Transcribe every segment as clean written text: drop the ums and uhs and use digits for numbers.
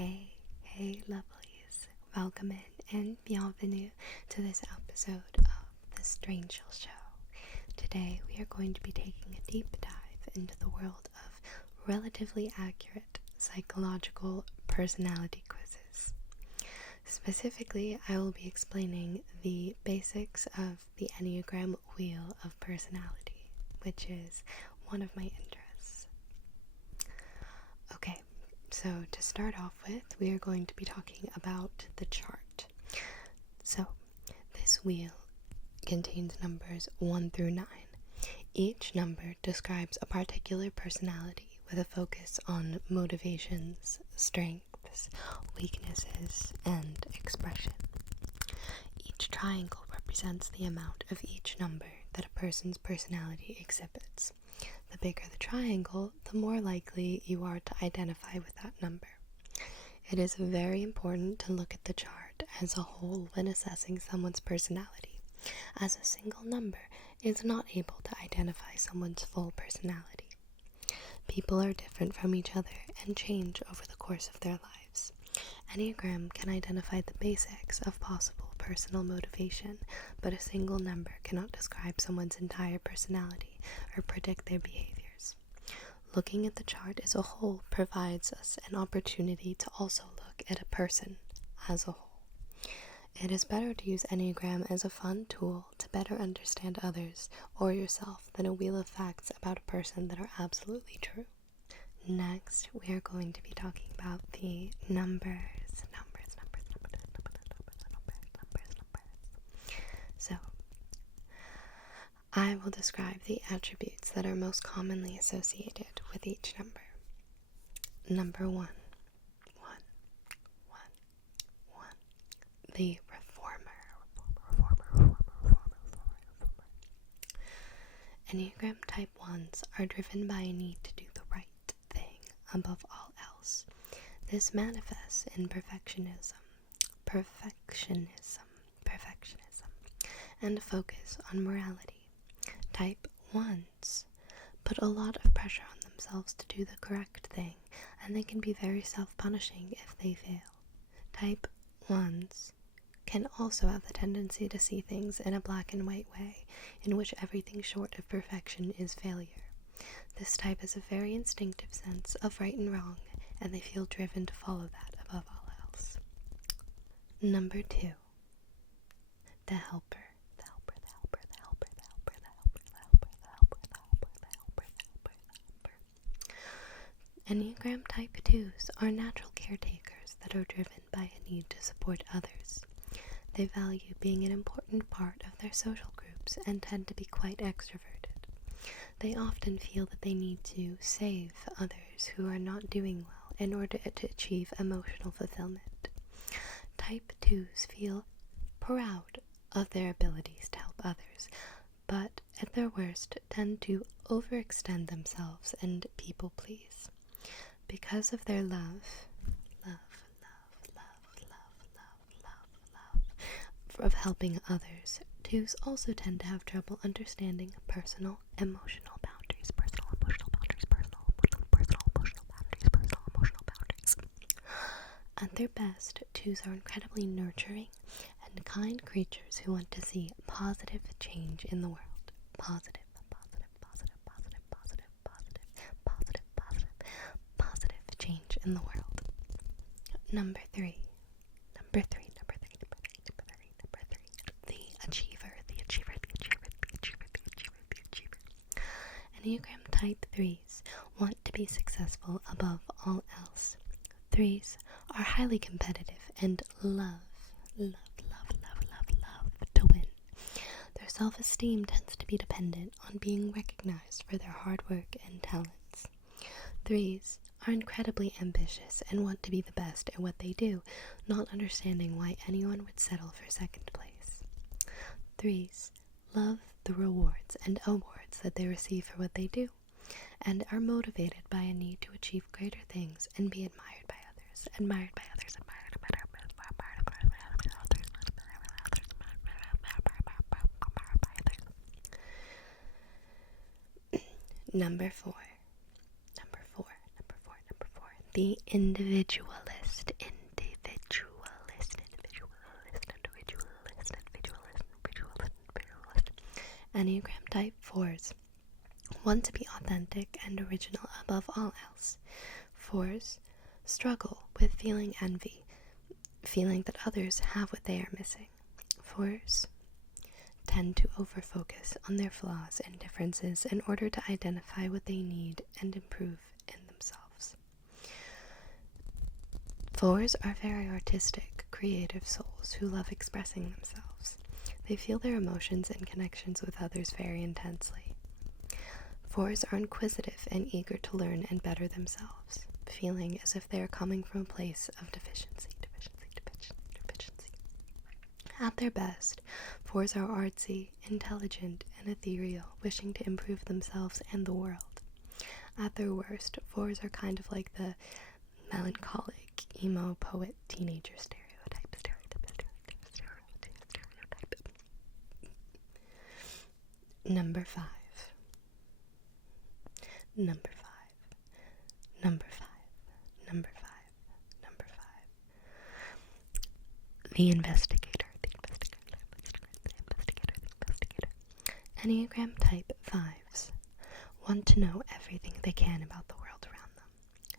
Hey lovelies, welcome in and bienvenue to this episode of The Strange Show. Today we are going to be taking a deep dive into the world of relatively accurate psychological personality quizzes. Specifically, I will be explaining the basics of the Enneagram Wheel of Personality, which is one of my interests. Okay. So to start off with, we are going to be talking about the chart. So this wheel contains numbers 1 through 9. Each number describes a particular personality with a focus on motivations, strengths, weaknesses, and expression. Each triangle represents the amount of each number that a person's personality exhibits. The bigger the triangle, the more likely you are to identify with that number. It is very important to look at the chart as a whole when assessing someone's personality, as a single number is not able to identify someone's full personality. People are different from each other and change over the course of their lives. Enneagram can identify the basics of possible personal motivation, but a single number cannot describe someone's entire personality or predict their behaviors. Looking at the chart as a whole provides us an opportunity to also look at a person as a whole. It is better to use Enneagram as a fun tool to better understand others or yourself than a wheel of facts about a person that are absolutely true. Next, we are going to be talking about the numbers. So, I will describe the attributes that are most commonly associated with each number. Number 1. The reformer. Enneagram type 1s are driven by a need to do the right thing above all else. This manifests in perfectionism, and a focus on morality. Type 1s put a lot of pressure on themselves to do the correct thing, and they can be very self-punishing if they fail. Type 1s can also have the tendency to see things in a black and white way, in which everything short of perfection is failure. This type has a very instinctive sense of right and wrong, and they feel driven to follow that above all else. Number 2. The helper. Enneagram type 2s are natural caretakers that are driven by a need to support others. They value being an important part of their social groups and tend to be quite extroverted. They often feel that they need to save others who are not doing well in order to achieve emotional fulfillment. Type 2s feel proud of their abilities to help others, but at their worst tend to overextend themselves and people please. Because of their love of helping others, 2s also tend to have trouble understanding personal emotional boundaries. At their best, 2s are incredibly nurturing and kind creatures who want to see positive change in the world. Positive change in the world. Number 3. The achiever. Enneagram type 3s want to be successful above all else. 3s are highly competitive and love to win. Their self-esteem tends to be dependent on being recognized for their hard work and talents. 3s are incredibly ambitious and want to be the best at what they do, not understanding why anyone would settle for second place. 3s love the rewards and awards that they receive for what they do, and are motivated by a need to achieve greater things and be admired by others. Number 4. The individualist. Enneagram type 4s want to be authentic and original above all else. 4s struggle with feeling envy, feeling that others have what they are missing. 4s tend to overfocus on their flaws and differences in order to identify what they need and improve in themselves. 4s are very artistic, creative souls who love expressing themselves. They feel their emotions and connections with others very intensely. 4s are inquisitive and eager to learn and better themselves, feeling as if they are coming from a place of deficiency. At their best, 4s are artsy, intelligent, and ethereal, wishing to improve themselves and the world. At their worst, 4s are kind of like the melancholic, emo, poet, teenager stereotype. Number 5. Number 5. Number 5. Number 5. Number 5. The investigator. Enneagram type 5s want to know everything they can about the world around them.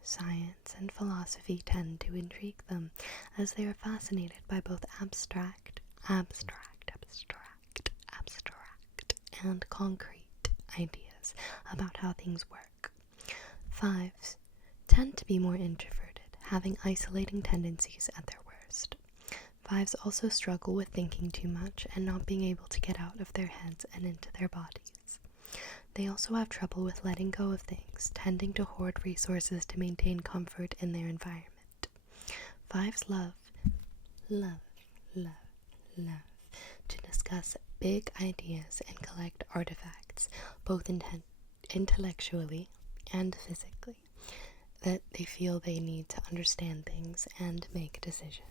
Science and philosophy tend to intrigue them as they are fascinated by both abstract, and concrete ideas about how things work. 5s tend to be more introverted, having isolating tendencies at their worst. 5s also struggle with thinking too much and not being able to get out of their heads and into their bodies. They also have trouble with letting go of things, tending to hoard resources to maintain comfort in their environment. 5s love to discuss big ideas and collect artifacts, both intellectually and physically, that they feel they need to understand things and make decisions.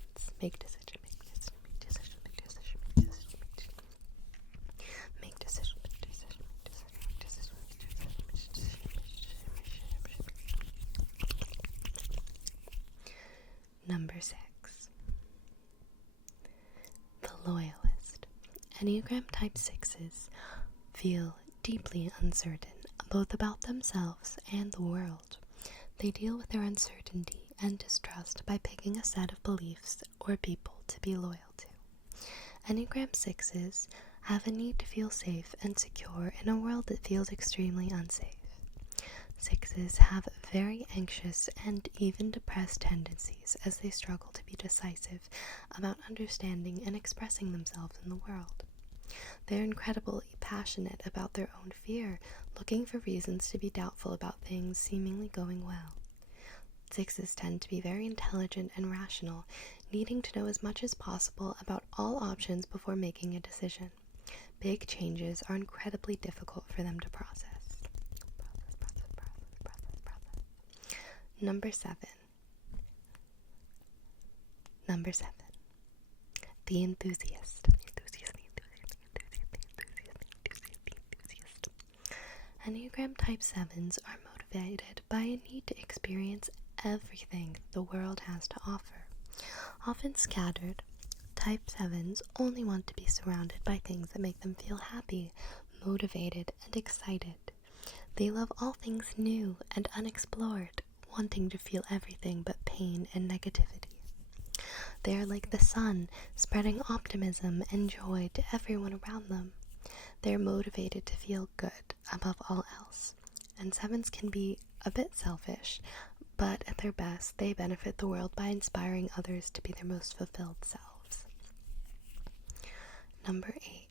Number 6. The loyalist. Enneagram type 6s feel deeply uncertain both about themselves and the world. They deal with their uncertainty and distrust by picking a set of beliefs or people to be loyal to. Enneagram 6s have a need to feel safe and secure in a world that feels extremely unsafe. 6s have very anxious and even depressed tendencies as they struggle to be decisive about understanding and expressing themselves in the world. They're incredibly passionate about their own fear, looking for reasons to be doubtful about things seemingly going well. 6s tend to be very intelligent and rational, needing to know as much as possible about all options before making a decision. Big changes are incredibly difficult for them to process. Number 7. The enthusiast. Enneagram type 7s are motivated by a need to experience everything the world has to offer. Often scattered, type 7s only want to be surrounded by things that make them feel happy, motivated, and excited. They love all things new and unexplored, wanting to feel everything but pain and negativity. They are like the sun, spreading optimism and joy to everyone around them. They are motivated to feel good above all else. And 7s can be a bit selfish, but at their best, they benefit the world by inspiring others to be their most fulfilled selves. Number 8.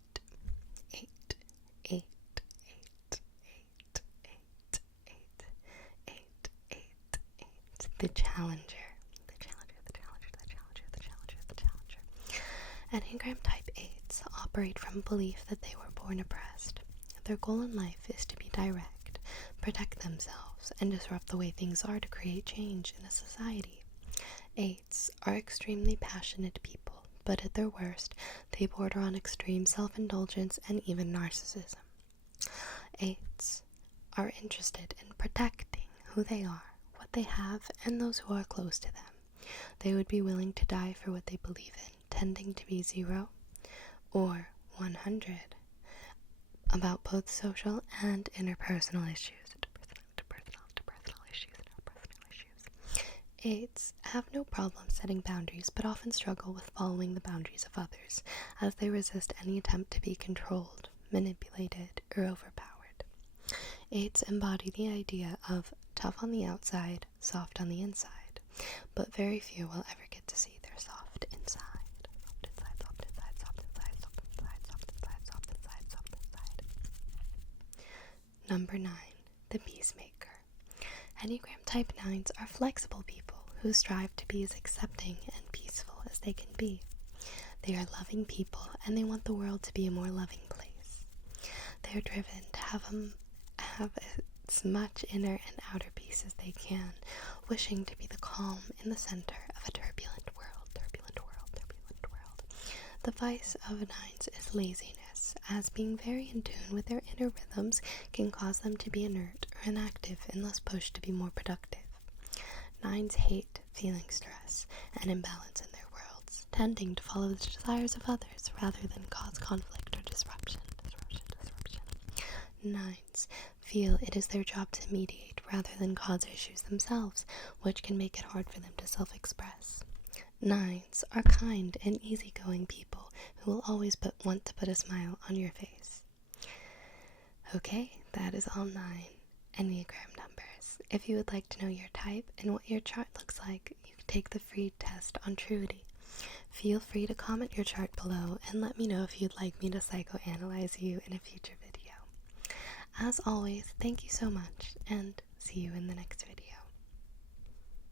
The challenger. Enneagram type 8s operate from a belief that they were born oppressed. Their goal in life is to be direct, protect themselves, and disrupt the way things are to create change in a society. 8s are extremely passionate people, but at their worst, they border on extreme self-indulgence and even narcissism. 8s are interested in protecting who they are, what they have, and those who are close to them. They would be willing to die for what they believe in, tending to be 0 or 100. about both social and interpersonal issues. Eights have no problem setting boundaries, but often struggle with following the boundaries of others, as they resist any attempt to be controlled, manipulated, or overpowered. Eights embody the idea of tough on the outside, soft on the inside, but very few will ever get to see their soft inside. Soft inside, soft inside, soft inside, soft inside, soft inside, soft inside, soft inside. Number 9, the peacemaker. Enneagram type 9s are flexible people who strive to be as accepting and peaceful as they can be. They are loving people, and they want the world to be a more loving place. They are driven to have as much inner and outer peace as they can, wishing to be the calm in the center of a turbulent world. The vice of 9s is laziness, as being very in tune with their inner rhythms can cause them to be inert or inactive unless pushed to be more productive. 9s hate feeling stress and imbalance in their worlds, tending to follow the desires of others rather than cause conflict or disruption. 9s feel it is their job to mediate rather than cause issues themselves, which can make it hard for them to self-express. 9s are kind and easygoing people who will always want to put a smile on your face. Okay, that is all 9 Enneagram numbers. If you would like to know your type and what your chart looks like, you can take the free test on Truity. Feel free to comment your chart below and let me know if you'd like me to psychoanalyze you in a future video. As always, thank you so much, and see you in the next video.